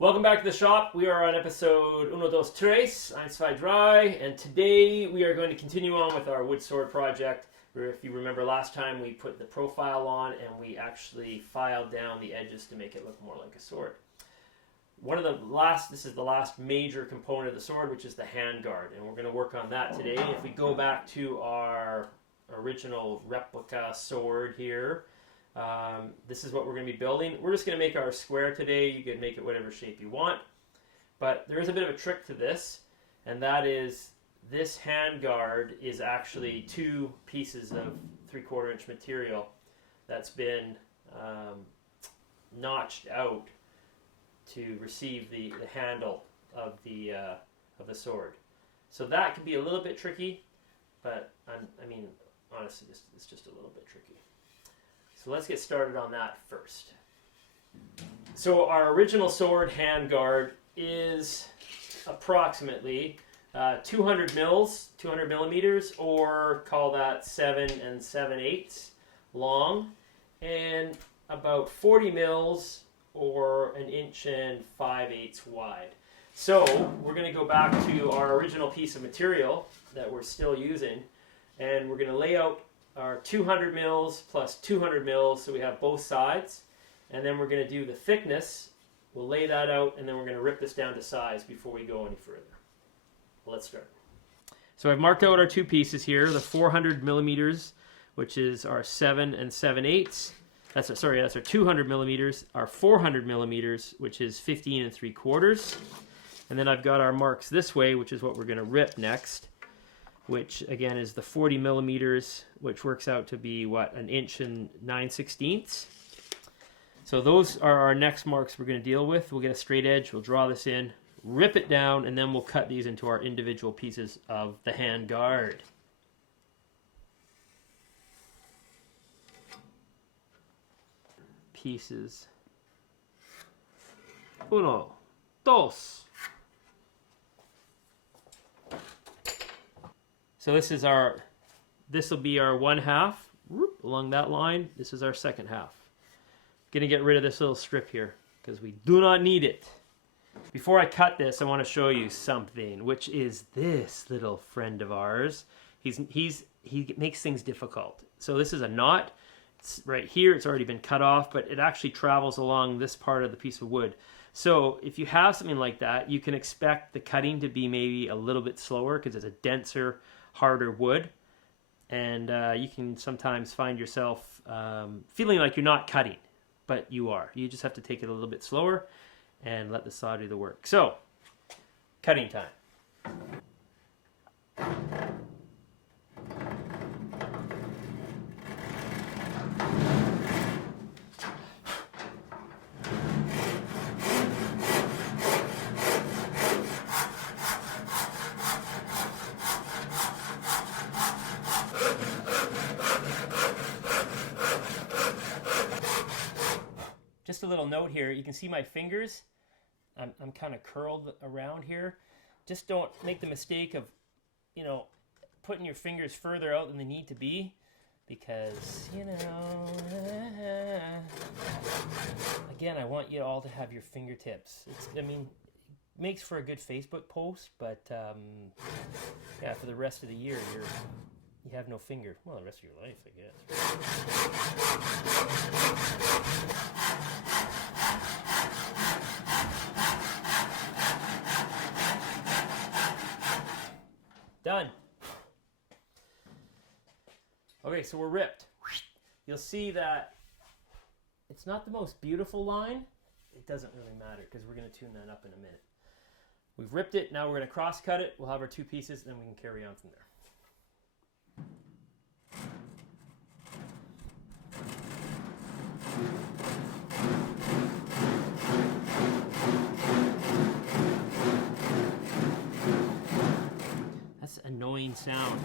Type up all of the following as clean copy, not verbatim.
Welcome back to the shop. We are on episode uno, dos, tres, eins, zwei, drei, and today we are going to continue on with our wood sword project. Where, if you remember last time, we put the profile on and we actually filed down the edges to make it look more like a sword. This is the last major component of the sword, which is the handguard, and we're going to work on that today. If we go back to our original replica sword here, this is what we're going to be building. We're just going to make our square today. You can make it whatever shape you want. But there is a bit of a trick to this, and that is this handguard is actually two pieces of 3/4 inch material that's been notched out to receive the handle of the sword. So that can be a little bit tricky, but honestly, it's just a little bit tricky. So let's get started on that first. So our original sword handguard is approximately 200 millimeters, or call that 7 7/8 long, and about 40 mils, or 1 5/8 inches wide. So we're going to go back to our original piece of material that we're still using, and we're going to lay out our 200 mils plus 200 mils, so we have both sides, and then we're going to do the thickness. We'll lay that out, and then we're going to rip this down to size before we go any further. Let's start. So I've marked out our two pieces here, the 400 millimeters, which is our 7 7/8. That's our 200 millimeters, our 400 millimeters, which is 15 3/4. And then I've got our marks this way, which is what we're going to rip next, which again is the 40 millimeters, which works out to be 1 9/16 inches. So those are our next marks we're going to deal with. We'll get a straight edge, we'll draw this in, rip it down, and then we'll cut these into our individual pieces of the hand guard. Pieces. Uno, dos. So this will be our 1/2 along that line. This is our 2/2. Gonna get rid of this little strip here because we do not need it. Before I cut this, I want to show you something, which is this little friend of ours. He makes things difficult. So this is a knot. It's right here. It's already been cut off, but it actually travels along this part of the piece of wood. So if you have something like that, you can expect the cutting to be maybe a little bit slower because it's a denser, harder wood, and you can sometimes find yourself feeling like you're not cutting, but you are. You just have to take it a little bit slower and let the saw do the work. So, cutting time. Just a little note here, you can see my fingers. I'm kind of curled around here. Just don't make the mistake of, putting your fingers further out than they need to be, because, again, I want you all to have your fingertips. Makes for a good Facebook post, but yeah, for the rest of the year, you have no finger. Well, the rest of your life, I guess. Done. Okay, so we're ripped. You'll see that it's not the most beautiful line. It doesn't really matter because we're going to tune that up in a minute. We've ripped it. Now we're going to cross cut it. We'll have our two pieces, and then we can carry on from there. That's an annoying sound.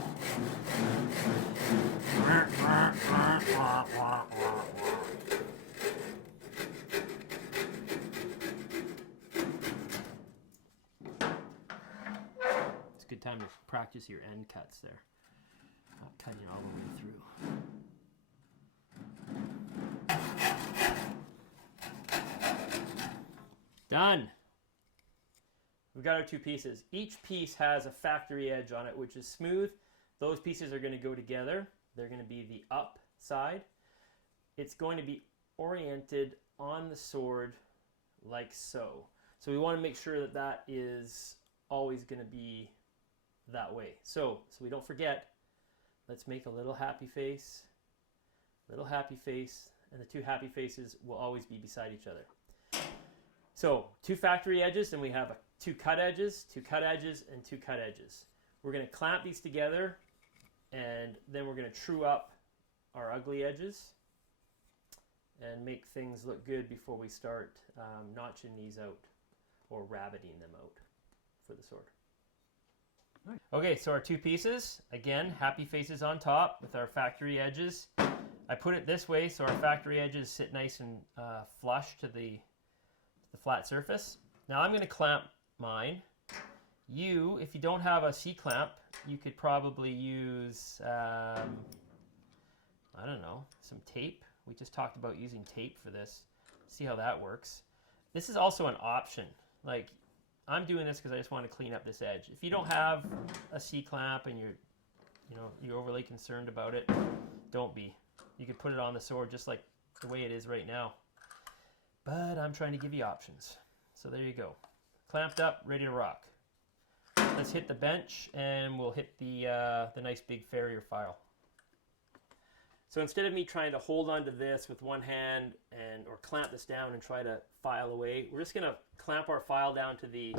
It's a good time to practice your end cuts there. Not cutting all the way through. Done. we've got our two pieces. Each piece has a factory edge on it, which is smooth. Those pieces are going to go together. They're going to be the up side. It's going to be oriented on the sword like so. So we want to make sure that that is always going to be that way. So we don't forget, let's make a little happy face, and the two happy faces will always be beside each other. So two factory edges, and we have two cut edges, and two cut edges. We're going to clamp these together, and then we're going to true up our ugly edges and make things look good before we start notching these out or rabbiting them out for the sword. Nice. Okay, so our two pieces, again, happy faces on top with our factory edges. I put it this way so our factory edges sit nice and flush to the flat surface. Now I'm going to clamp mine. If you don't have a C-clamp, you could probably use, I don't know, some tape. We just talked about using tape for this. See how that works. This is also an option. Like, I'm doing this because I just want to clean up this edge. If you don't have a C-clamp and you're overly concerned about it, don't be. You could put it on the sword just like the way it is right now. But I'm trying to give you options. So there you go. Clamped up, ready to rock. Let's hit the bench and we'll hit the nice big Farrier file. So instead of me trying to hold onto this with one hand or clamp this down and try to file away, we're just going to clamp our file down to the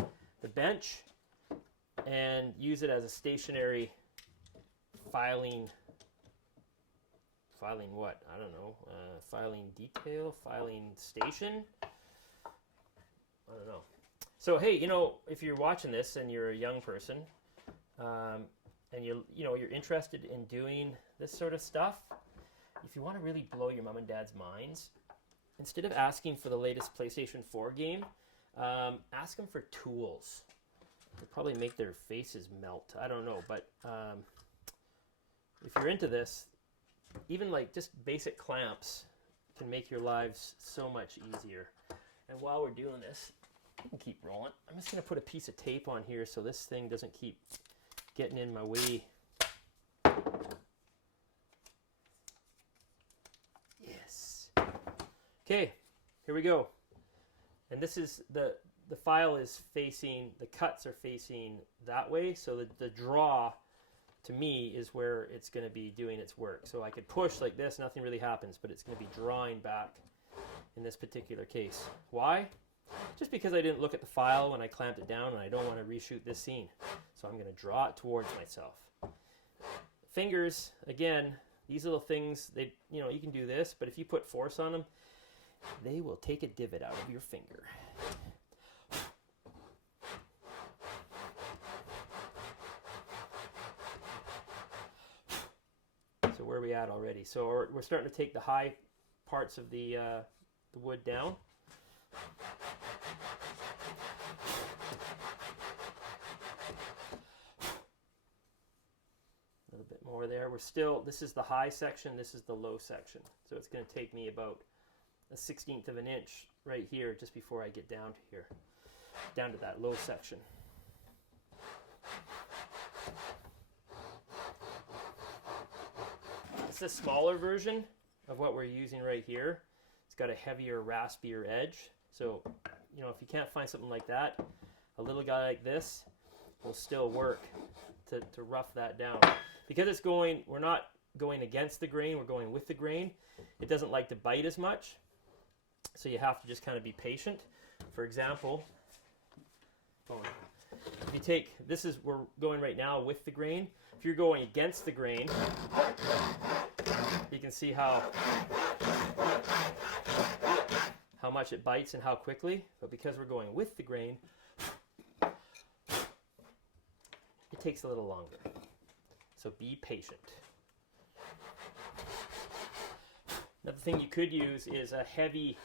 bench and use it as a stationary filing what? I don't know. Filing detail, filing station. I don't know. So hey, if you're watching this and you're a young person, and you're interested in doing this sort of stuff, if you want to really blow your mom and dad's minds, instead of asking for the latest PlayStation 4 game, ask them for tools. It'll probably make their faces melt. I don't know, but if you're into this, even like just basic clamps can make your lives so much easier. And while we're doing this, you can keep rolling. I'm just going to put a piece of tape on here so this thing doesn't keep getting in my way. Yes. Okay, here we go. And this is the file is facing, the cuts are facing that way, so the draw to me is where it's going to be doing its work. So I could push like this, nothing really happens, but it's going to be drawing back in this particular case. Why? Just because I didn't look at the file when I clamped it down and I don't want to reshoot this scene. So I'm going to draw it towards myself. Fingers, again, these little things, you can do this, but if you put force on them, they will take a divot out of your finger. So where are we at already? So we're starting to take the high parts of the wood down. A little bit more there. This is the high section, this is the low section. So it's going to take me about a 1/16 of an inch right here just before I get down to here, down to that low section. It's a smaller version of what we're using right here. It's got a heavier, raspier edge. So, if you can't find something like that, a little guy like this will still work to rough that down. Because we're not going against the grain, we're going with the grain. It doesn't like to bite as much. So you have to just kind of be patient. For example, if you take, we're going right now with the grain. If you're going against the grain, you can see how much it bites and how quickly. But because we're going with the grain, it takes a little longer. So be patient. Another thing you could use is a heavy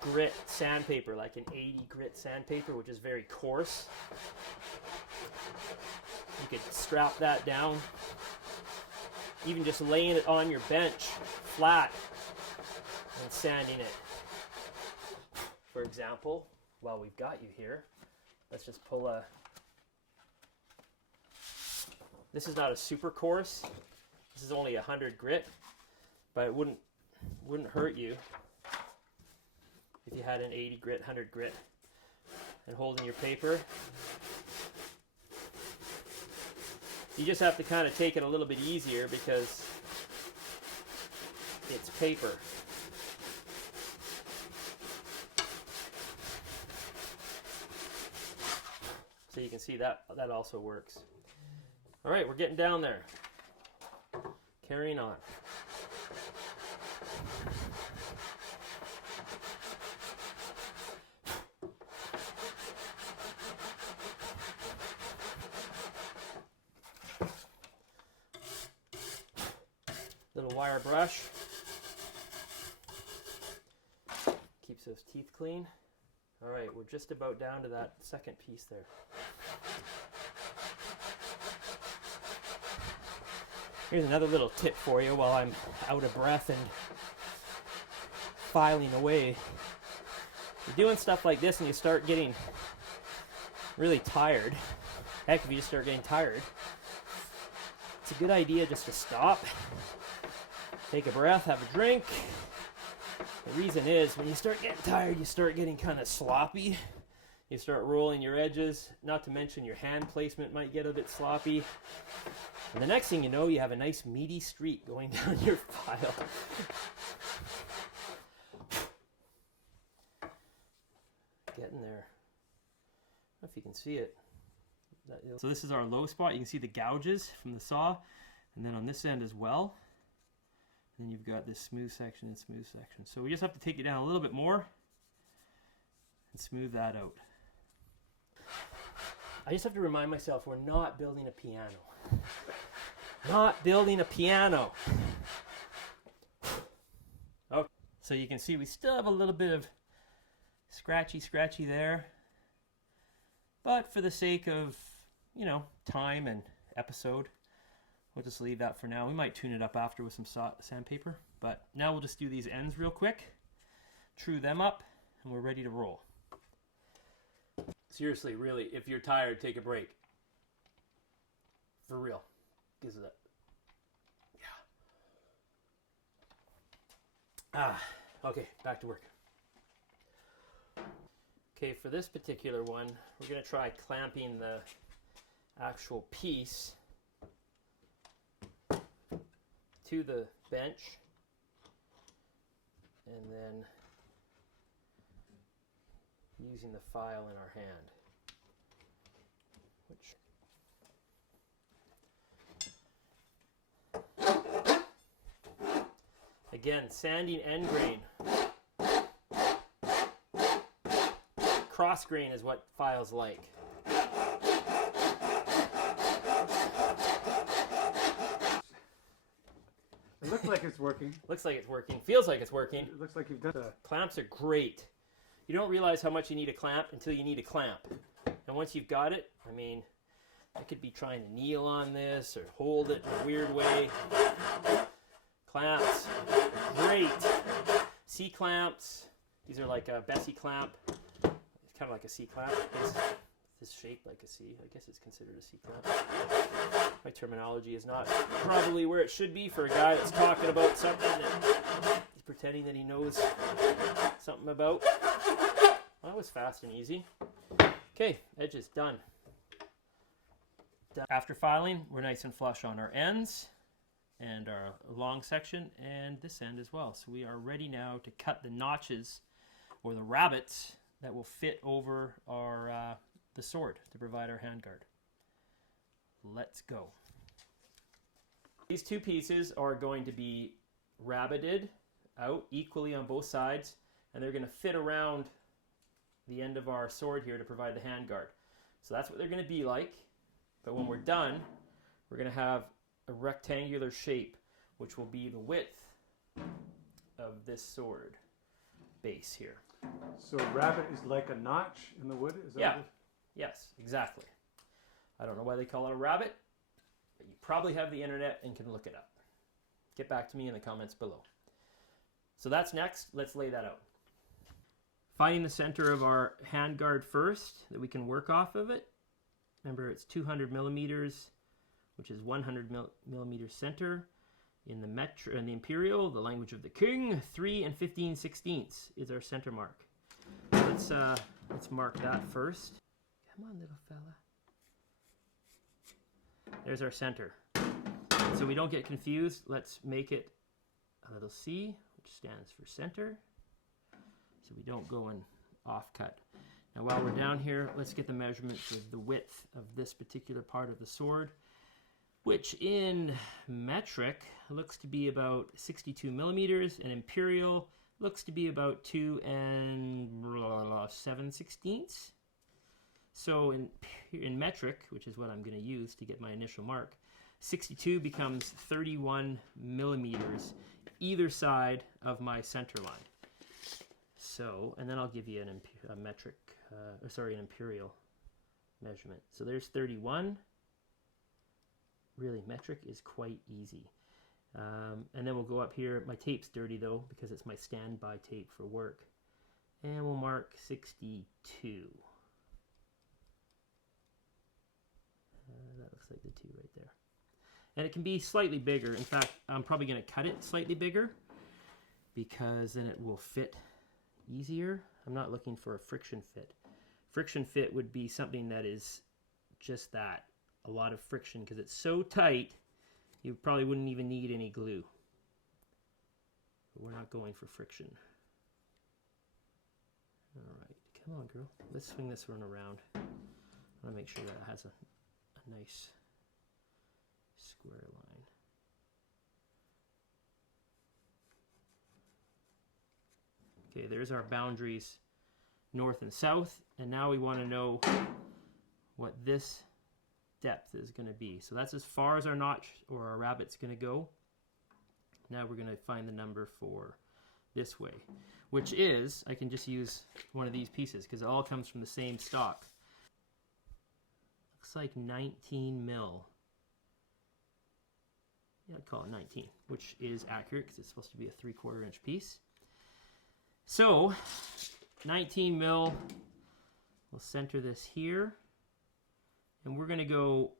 grit sandpaper, like an 80 grit sandpaper, which is very coarse. You could strap that down, even just laying it on your bench flat and sanding it. For example, while we've got you here, let's just pull a, this is not a super coarse, this is only 100 grit, but it wouldn't hurt you if you had an 80 grit, 100 grit, and holding your paper. You just have to kind of take it a little bit easier because it's paper. So you can see that also works. All right, we're getting down there. Carrying on. Little wire brush. Keeps those teeth clean. All right, we're just about down to that second piece there. Here's another little tip for you while I'm out of breath and filing away. You're doing stuff like this and you start getting really tired. Heck, if you just start getting tired, it's a good idea just to stop, take a breath, have a drink. The reason is when you start getting tired, you start getting kind of sloppy. You start rolling your edges, not to mention your hand placement might get a bit sloppy. And the next thing you know, you have a nice meaty streak going down your file. Getting there. I don't know if you can see it. So this is our low spot. You can see the gouges from the saw, and then on this end as well. And then you've got this smooth section and smooth section. So we just have to take it down a little bit more and smooth that out. I just have to remind myself we're not building a piano. Not building a piano. Okay. So you can see we still have a little bit of scratchy there. But for the sake of, you know, time and episode, we'll just leave that for now. We might tune it up after with some sandpaper. But now we'll just do these ends real quick. True them up, and we're ready to roll. Seriously, really, if you're tired, take a break. For real. Gives it that. Yeah. Okay, back to work. Okay, for this particular one, we're going to try clamping the actual piece to the bench, and then using the file in our hand. Again, sanding end grain. Cross grain is what file's like. It looks like it's working. Looks like it's working. Feels like it's working. It looks like you've done it. Clamps are great. You don't realize how much you need a clamp until you need a clamp. And once you've got it, I mean, I could be trying to kneel on this or hold it in a weird way. Clamps, great. C-clamps, these are like a Bessie clamp. It's kind of like a C-clamp. It's shaped like a C. I guess it's considered a C-clamp. My terminology is not probably where it should be for a guy that's talking about something that he's pretending that he knows something about. Well, that was fast and easy. Okay, edges done. After filing, we're nice and flush on our ends and our long section and this end as well. So we are ready now to cut the notches or the rabbets that will fit over our the sword to provide our handguard. Let's go. These two pieces are going to be rabbited out equally on both sides, and they're going to fit around the end of our sword here to provide the handguard. So that's what they're going to be like. But when we're done, we're going to have a rectangular shape, which will be the width of this sword base here. So rabbet is like a notch in the wood? Is that Yeah. Yes, exactly. I don't know why they call it a rabbet, but you probably have the internet and can look it up. Get back to me in the comments below. So that's next. Let's lay that out. finding the center of our handguard first, that we can work off of it. Remember, it's 200 millimeters, which is 100 millimeters center. In the imperial, the language of the king, 3 and 15/16 is our center mark. Let's mark that first. Come on, little fella. There's our center. So we don't get confused, let's make it a little C, which stands for center, so we don't go and off cut. Now while we're down here, let's get the measurements of the width of this particular part of the sword, which in metric looks to be about 62 millimeters, and imperial looks to be about 2 and 7/16. So in metric, which is what I'm going to use to get my initial mark, 62 becomes 31 millimeters either side of my center line. So, and then I'll give you an imperial measurement. So there's 31. Really, metric is quite easy. And then we'll go up here. My tape's dirty though, because it's my standby tape for work. And we'll mark 62. That looks like the 2 right there. And it can be slightly bigger. In fact, I'm probably going to cut it slightly bigger because then it will fit easier. I'm not looking for a friction fit. Friction fit would be something that is just that, a lot of friction, because it's so tight you probably wouldn't even need any glue. But we're not going for friction. All right, come on, girl. Let's swing this one around. I want to make sure that it has a nice square line. Okay, there's our boundaries, north and south, and now we want to know what this depth is going to be. So that's as far as our notch or our rabbit's going to go. Now we're going to find the number for this way, which is, I can just use one of these pieces because it all comes from the same stock. Looks like 19 mil. Yeah, I'd call it 19, which is accurate because it's supposed to be a 3/4 inch piece. So 19 mil, we'll center this here, and we're going to go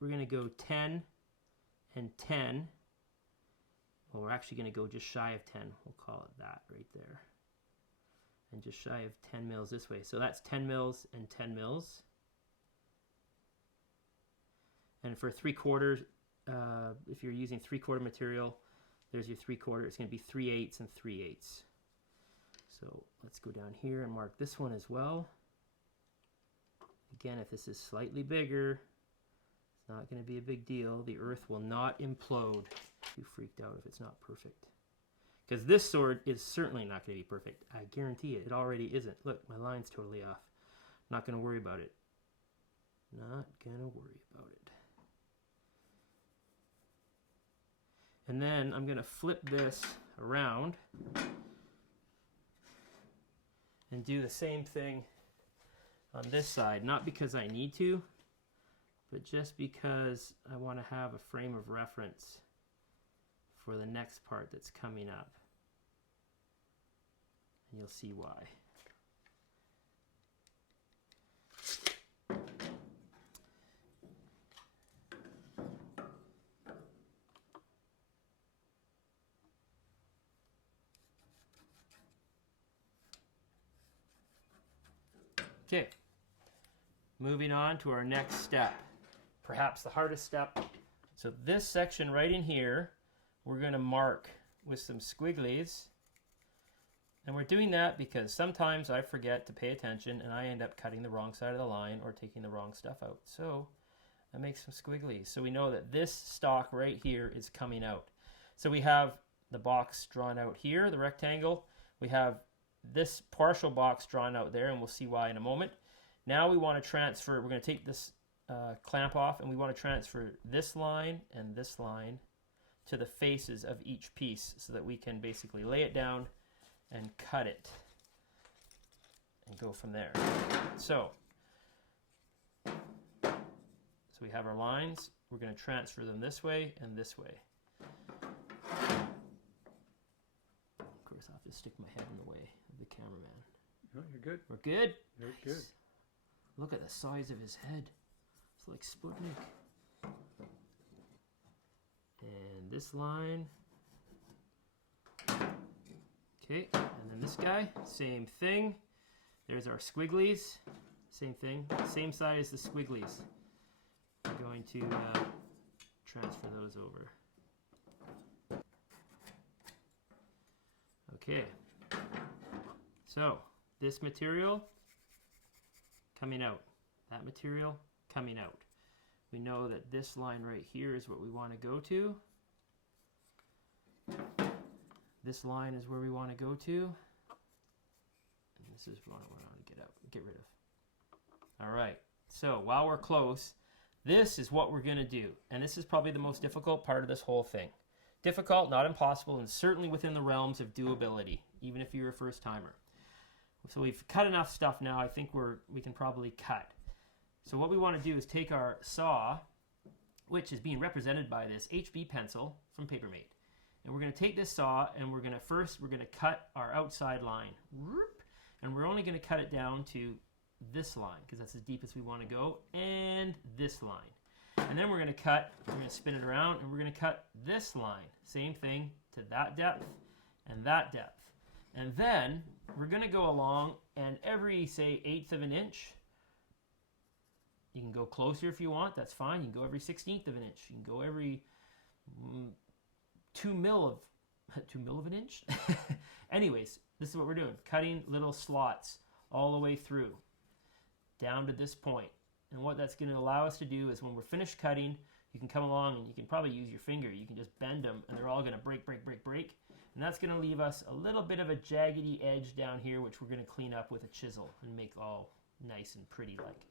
10 and 10. Well, we're actually going to go just shy of 10. We'll call it that right there. And just shy of 10 mils this way. So that's 10 mils and 10 mils. And for 3/4, if you're using 3/4 material, there's your 3/4. It's going to be 3/8 and 3/8. So let's go down here and mark this one as well. Again, if this is slightly bigger, it's not going to be a big deal. The earth will not implode. Too freaked out if it's not perfect. Because this sword is certainly not going to be perfect. I guarantee it. It already isn't. Look, my line's totally off. Not going to worry about it. Not going to worry about it. And then I'm going to flip this around and do the same thing on this side. Not because I need to, but just because I want to have a frame of reference for the next part that's coming up. And you'll see why. Okay, moving on to our next step, perhaps the hardest step. So this section right in here, we're going to mark with some squigglies. And we're doing that because sometimes I forget to pay attention and I end up cutting the wrong side of the line or taking the wrong stuff out. So I make some squigglies. So we know that this stock right here is coming out. So we have the box drawn out here, the rectangle. We have this partial box drawn out there, and we'll see why in a moment. Now we want to transfer, we're going to take this clamp off, and we want to transfer this line and this line to the faces of each piece so that we can basically lay it down and cut it and go from there. So we have our lines. We're going to transfer them this way and this way. Of course, I'll have to stick my head in the way of the cameraman. No, you're good. We're good? You're Nice. good. Look at the size of his head. It's like Sputnik. And this line. Okay, and then this guy, same thing. There's our squigglies. Same thing, same size as the squigglies. We're going to transfer those over. Okay, so this material coming out, that material coming out. We know that this line right here is what we want to go to. This line is where we want to go to. And this is what we want to get rid of. All right, so while we're close, this is what we're going to do. And this is probably the most difficult part of this whole thing. Difficult, not impossible, and certainly within the realms of doability, even if you're a first timer. So we've cut enough stuff now, I think we can probably cut. So what we want to do is take our saw, which is being represented by this HB pencil from Papermate. And we're going to take this saw and we're going to cut our outside line. And we're only going to cut it down to this line because that's as deep as we want to go, and this line. And then we're going to spin it around and we're going to cut this line. Same thing to that depth and that depth. And then we're going to go along and every, say, 1/8 of an inch, you can go closer if you want, that's fine. You can go every 1/16 of an inch. You can go every 2 mil of an inch. Anyways, this is what we're doing. Cutting little slots all the way through, down to this point. And what that's going to allow us to do is when we're finished cutting, you can come along and you can probably use your finger. You can just bend them and they're all going to break. And that's going to leave us a little bit of a jaggedy edge down here, which we're going to clean up with a chisel and make all nice and pretty like.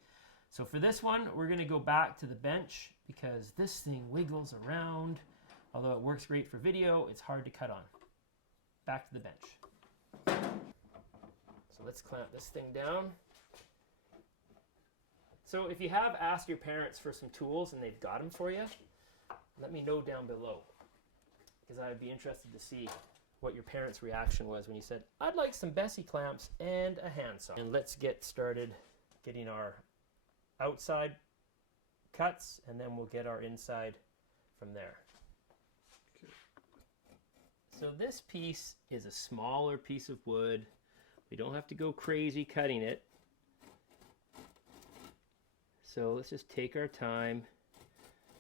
So for this one, we're going to go back to the bench because this thing wiggles around. Although it works great for video, it's hard to cut on. Back to the bench. So let's clamp this thing down. So if you have asked your parents for some tools and they've got them for you, let me know down below. Because I'd be interested to see what your parents' reaction was when you said, I'd like some Bessey clamps and a handsaw. And let's get started getting our outside cuts, and then we'll get our inside from there. Okay. So this piece is a smaller piece of wood. We don't have to go crazy cutting it. So let's just take our time.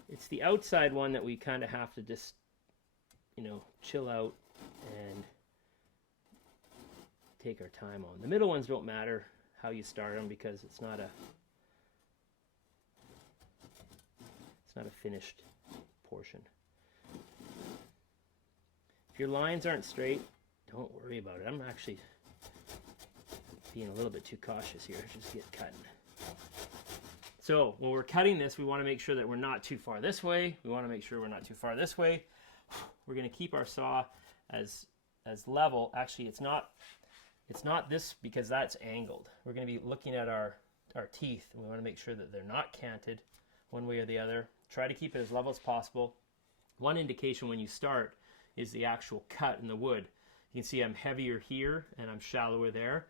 It's the outside one that we kind of have to just, chill out and take our time on. The middle ones don't matter how you start them because it's not a finished portion. If your lines aren't straight, don't worry about it. I'm actually being a little bit too cautious here. Just get cutting. So when we're cutting this, we want to make sure that we're not too far this way. We want to make sure we're not too far this way. We're going to keep our saw as level. Actually, it's not this because that's angled. We're going to be looking at our teeth, and we want to make sure that they're not canted one way or the other. Try to keep it as level as possible. One indication when you start is the actual cut in the wood. You can see I'm heavier here and I'm shallower there.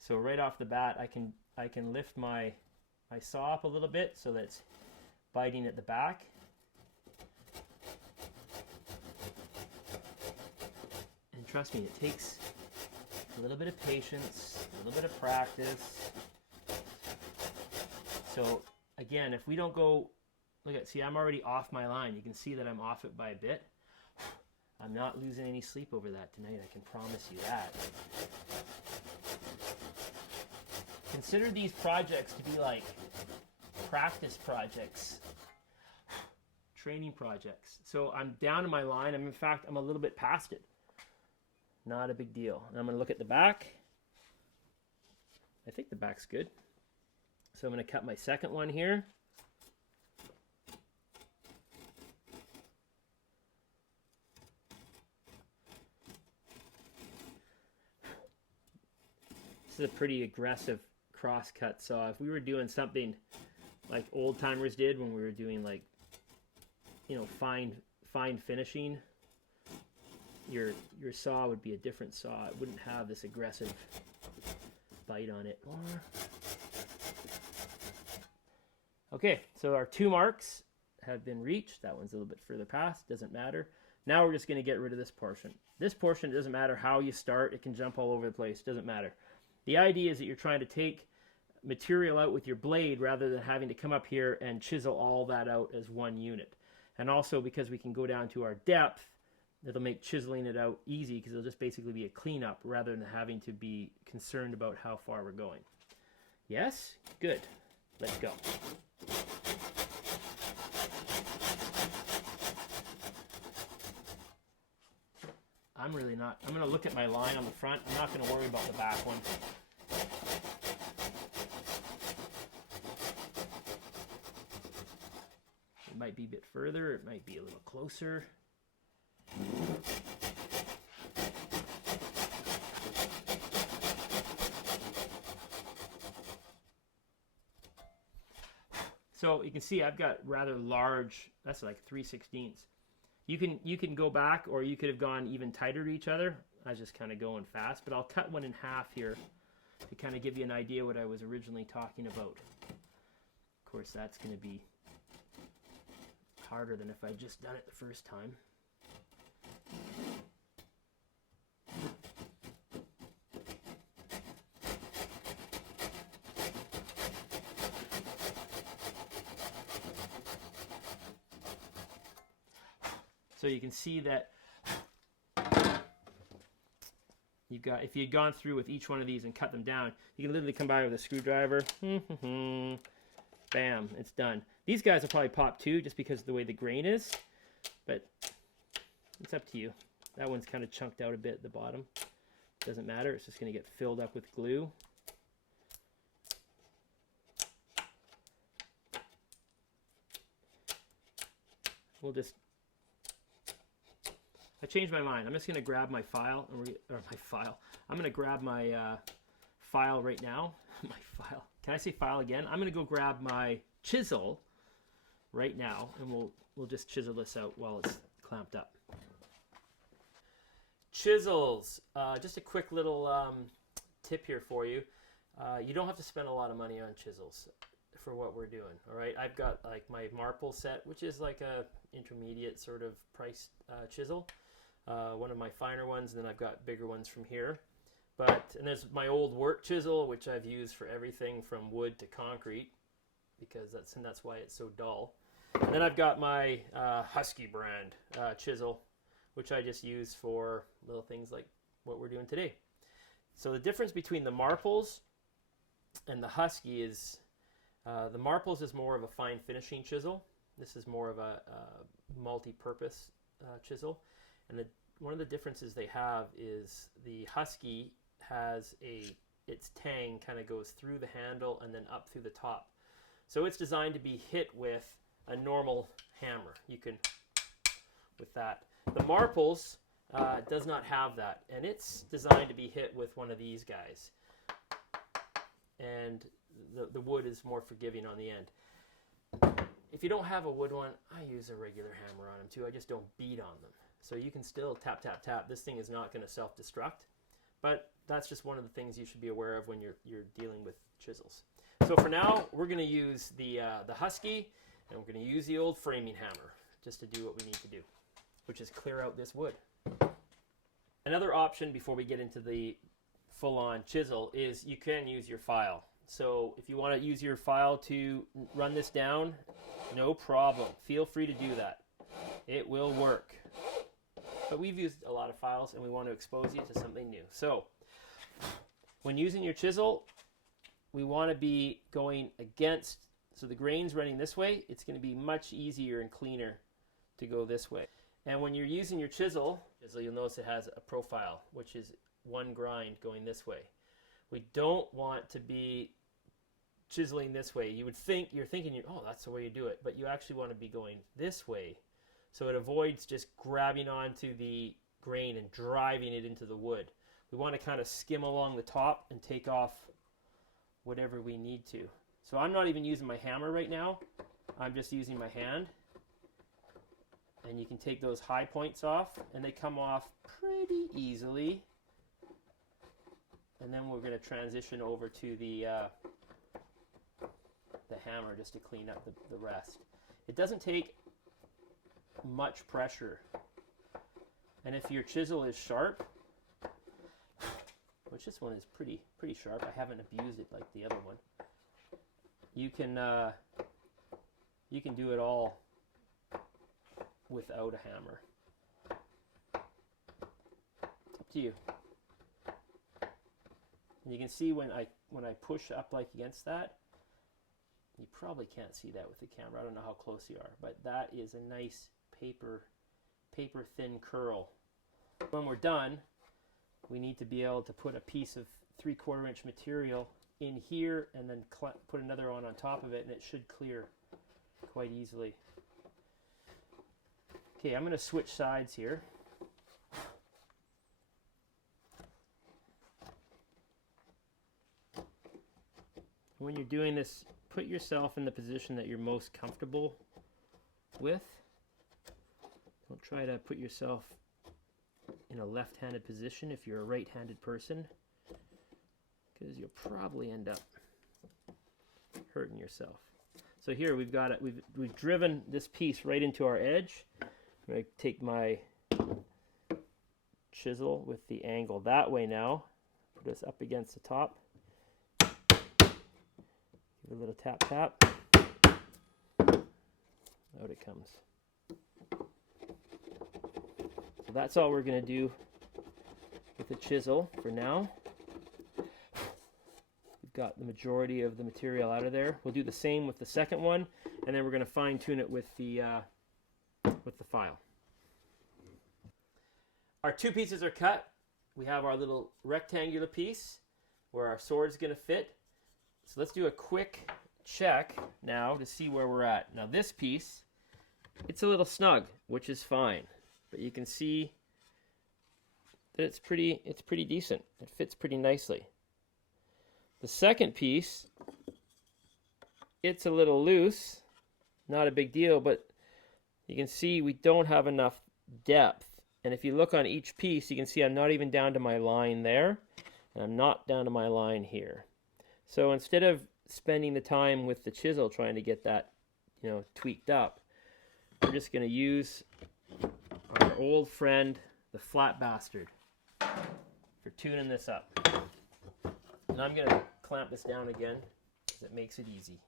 So right off the bat, I can lift my saw up a little bit so that it's biting at the back. And trust me, it takes a little bit of patience, a little bit of practice. So again, if we don't go, see, I'm already off my line. You can see that I'm off it by a bit. I'm not losing any sleep over that tonight, I can promise you that. Consider these projects to be like practice projects, training projects. So I'm down in my line. In fact, I'm a little bit past it. Not a big deal. And I'm going to look at the back. I think the back's good. So I'm going to cut my second one here. This is a pretty aggressive cross-cut saw. If we were doing something like old timers did when we were doing fine finishing, your saw would be a different saw. It wouldn't have this aggressive bite on it. Okay, so our 2 marks have been reached. That one's a little bit further past, doesn't matter. Now we're just going to get rid of this portion. This portion, it doesn't matter how you start, it can jump all over the place, doesn't matter. The idea is that you're trying to take material out with your blade rather than having to come up here and chisel all that out as one unit. And also because we can go down to our depth, it'll make chiseling it out easy because it'll just basically be a cleanup rather than having to be concerned about how far we're going. Yes? Good. Let's go. I'm going to look at my line on the front. I'm not going to worry about the back one. It might be a bit further, it might be a little closer. So you can see I've got rather large, that's like 3/16. You can go back, or you could have gone even tighter to each other. I was just kind of going fast, but I'll cut one in half here to kind of give you an idea what I was originally talking about. Of course, that's going to be harder than if I'd just done it the first time. So you can see that you've got, if you'd gone through with each one of these and cut them down, you can literally come by with a screwdriver. Bam, it's done. These guys will probably pop too, just because of the way the grain is, but it's up to you. That one's kind of chunked out a bit at the bottom. Doesn't matter, it's just going to get filled up with glue. We'll just, I changed my mind. I'm just going to grab my file, I'm going to grab my file right now. My file. Can I say file again? I'm going to go grab my chisel right now, and we'll just chisel this out while it's clamped up. Chisels. Just a quick little tip here for you. You don't have to spend a lot of money on chisels for what we're doing. All right, I've got like my Marple set, which is like a intermediate sort of priced chisel. One of my finer ones, and then I've got bigger ones from here. And there's my old work chisel, which I've used for everything from wood to concrete, because that's why it's so dull. And then I've got my Husky brand chisel, which I just use for little things like what we're doing today. So the difference between the Marples and the Husky is the Marples is more of a fine finishing chisel. This is more of a multi-purpose chisel. And one of the differences they have is the Husky has its tang kind of goes through the handle and then up through the top. So it's designed to be hit with a normal hammer. You can, with that. The Marples does not have that, and it's designed to be hit with one of these guys. And the wood is more forgiving on the end. If you don't have a wood one, I use a regular hammer on them too. I just don't beat on them. So you can still tap, tap, tap. This thing is not going to self-destruct, but that's just one of the things you should be aware of when you're dealing with chisels. So for now, we're going to use the Husky, and we're going to use the old framing hammer just to do what we need to do, which is clear out this wood. Another option before we get into the full-on chisel is you can use your file. So if you want to use your file to run this down, no problem. Feel free to do that. It will work. But we've used a lot of files, and we want to expose you to something new. So when using your chisel, we want to be going against, so the grain's running this way, it's going to be much easier and cleaner to go this way. And when you're using your chisel, you'll notice it has a profile, which is one grind going this way. We don't want to be chiseling this way. You're thinking, oh, that's the way you do it, but you actually want to be going this way. So it avoids just grabbing onto the grain and driving it into the wood. We want to kind of skim along the top and take off whatever we need to. So I'm not even using my hammer right now. I'm just using my hand. And you can take those high points off, and they come off pretty easily. And then we're going to transition over to the hammer just to clean up the rest. It doesn't take much pressure. And if your chisel is sharp, which this one is pretty sharp, I haven't abused it like the other one, you can do it all without a hammer. It's up to you. And you can see when I push up like against that, you probably can't see that with the camera. I don't know how close you are, but that is a nice paper thin curl. When we're done, we need to be able to put a piece of 3/4 inch material in here and then put another on top of it, and it should clear quite easily. Okay, I'm going to switch sides here. When you're doing this, put yourself in the position that you're most comfortable with. Don't try to put yourself in a left-handed position if you're a right-handed person, because you'll probably end up hurting yourself. So here we've got it. We've driven this piece right into our edge. I'm going to take my chisel with the angle that way now. Put this up against the top. Give it a little tap tap. Out it comes. So that's all we're going to do with the chisel for now. We've got the majority of the material out of there. We'll do the same with the second one, and then we're going to fine tune it with the file. Our two pieces are cut. We have our little rectangular piece where our sword's going to fit. So let's do a quick check now to see where we're at. Now this piece, it's a little snug, which is fine. But you can see that it's pretty decent. It fits pretty nicely. The second piece, it's a little loose. Not a big deal, but you can see we don't have enough depth. And if you look on each piece, you can see I'm not even down to my line there. And I'm not down to my line here. So instead of spending the time with the chisel trying to get that, tweaked up, we're just going to use our old friend, the flat bastard, for tuning this up. And I'm going to clamp this down again because it makes it easy.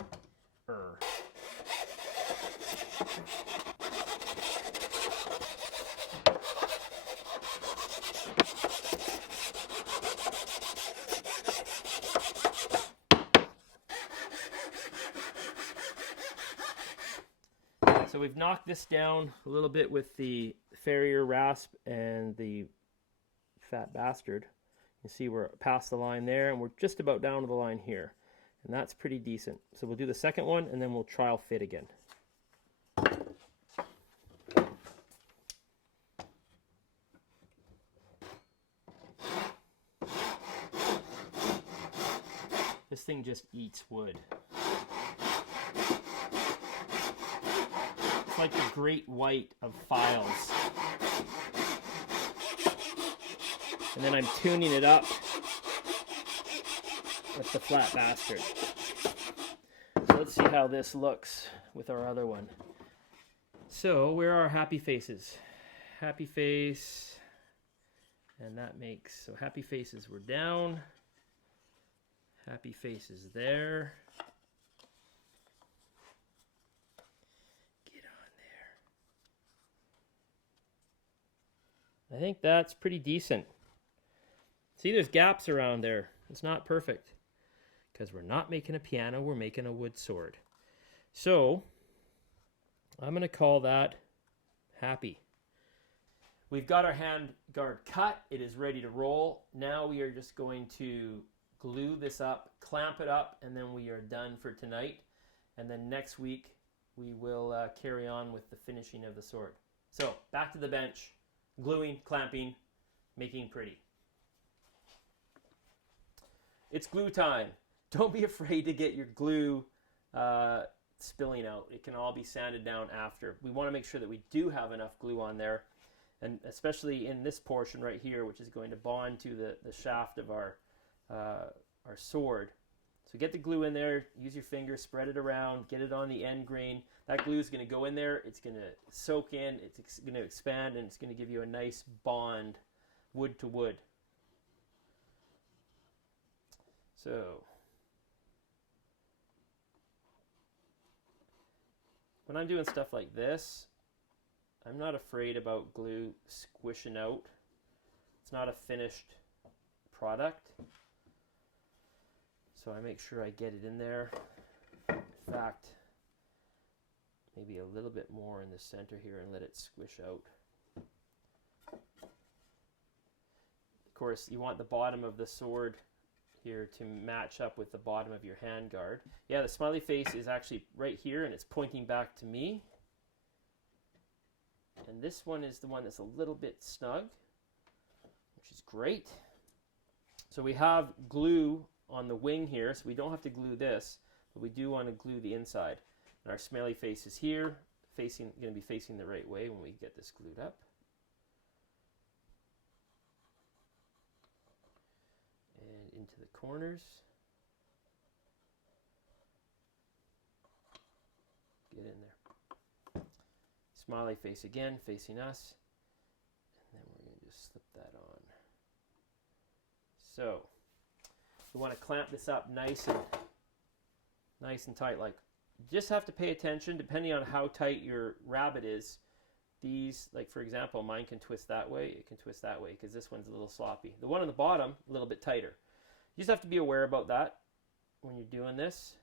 So we've knocked this down a little bit with the Farrier rasp and the fat bastard. You see we're past the line there, and we're just about down to the line here. And that's pretty decent. So we'll do the second one, and then we'll trial fit again. This thing just eats wood. It's like the great white of files. And then I'm tuning it up with the flat bastard. So let's see how this looks with our other one. So where are our happy faces? Happy face, and that makes, so happy faces were down. Happy faces there. Get on there. I think that's pretty decent. See, there's gaps around there. It's not perfect because we're not making a piano, we're making a wood sword. So I'm going to call that happy. We've got our hand guard cut. It is ready to roll. Now we are just going to glue this up, clamp it up, and then we are done for tonight. And then next week we will carry on with the finishing of the sword. So back to the bench, gluing, clamping, making pretty. It's glue time. Don't be afraid to get your glue spilling out. It can all be sanded down after. We want to make sure that we do have enough glue on there, and especially in this portion right here, which is going to bond to the shaft of our sword. So get the glue in there, use your finger, spread it around, get it on the end grain. That glue is going to go in there, it's going to soak in, it's going to expand, and it's going to give you a nice bond, wood to wood. So, when I'm doing stuff like this, I'm not afraid about glue squishing out. It's not a finished product. So I make sure I get it in there. In fact, maybe a little bit more in the center here and let it squish out. Of course, you want the bottom of the sword here to match up with the bottom of your handguard. Yeah, the smiley face is actually right here and it's pointing back to me. And this one is the one that's a little bit snug, which is great. So we have glue on the wing here, so we don't have to glue this, but we do want to glue the inside. And our smiley face is here, going to be facing the right way when we get this glued up. And into the corners. Get in there. Smiley face again, facing us. And then we're going to just slip that on. So, we want to clamp this up nice and tight. Like, you just have to pay attention depending on how tight your rabbit is. These, like for example, mine can twist that way, it can twist that way because this one's a little sloppy. The one on the bottom, a little bit tighter. You just have to be aware about that when you're doing this.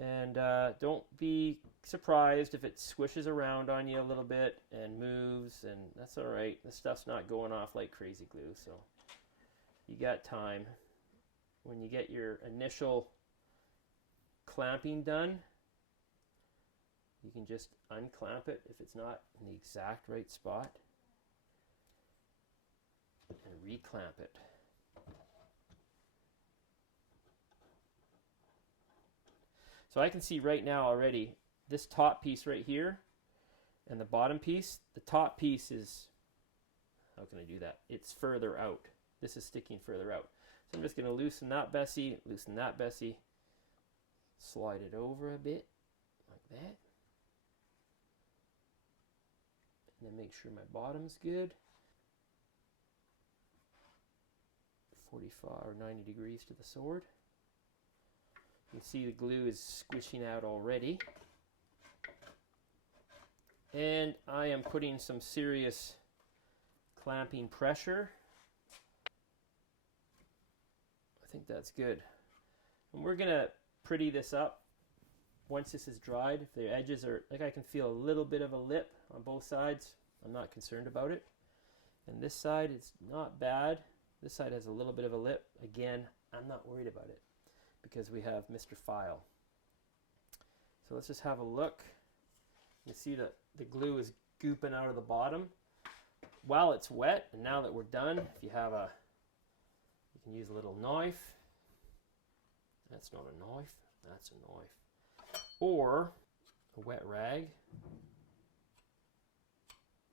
And don't be surprised if it swishes around on you a little bit and moves, and that's all right. This stuff's not going off like crazy glue, so you got time. When you get your initial clamping done, you can just unclamp it if it's not in the exact right spot and reclamp it. So I can see right now already this top piece right here and the bottom piece. The top piece is, how can I do that? It's further out. This is sticking further out. So I'm just going to loosen that Bessie, slide it over a bit, like that. And then make sure my bottom's good. 45 or 90 degrees to the sword. You can see the glue is squishing out already. And I am putting some serious clamping pressure. I think that's good. And we're going to pretty this up once this is dried. If the edges are, like, I can feel a little bit of a lip on both sides. I'm not concerned about it. And this side is not bad. This side has a little bit of a lip. Again, I'm not worried about it because we have Mr. File. So let's just have a look. You see that the glue is gooping out of the bottom while it's wet. And now that we're done, if you have you can use a little knife. That's not a knife, that's a knife. Or a wet rag.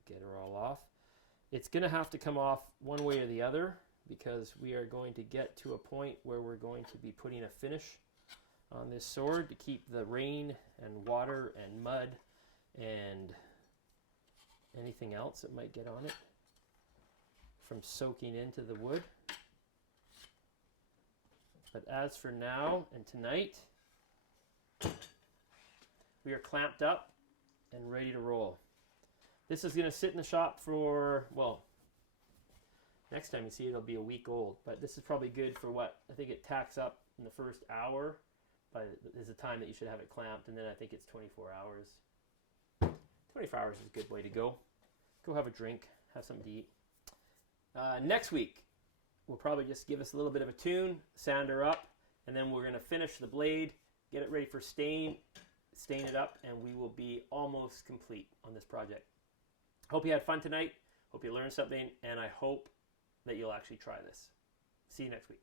Get her all off. It's going to have to come off one way or the other because we are going to get to a point where we're going to be putting a finish on this sword to keep the rain and water and mud and anything else that might get on it from soaking into the wood. But as for now and tonight, we are clamped up and ready to roll. This is going to sit in the shop for, well, next time you see it, it'll be a week old. But this is probably good for what? I think it tacks up in the first hour. Is the time that you should have it clamped. And then I think it's 24 hours. 24 hours is a good way to go. Go have a drink, have something to eat. Next week, we'll probably just give us a little bit of a tune, sand her up, and then we're going to finish the blade, get it ready for stain it up, and we will be almost complete on this project. Hope you had fun tonight. Hope you learned something, and I hope that you'll actually try this. See you next week.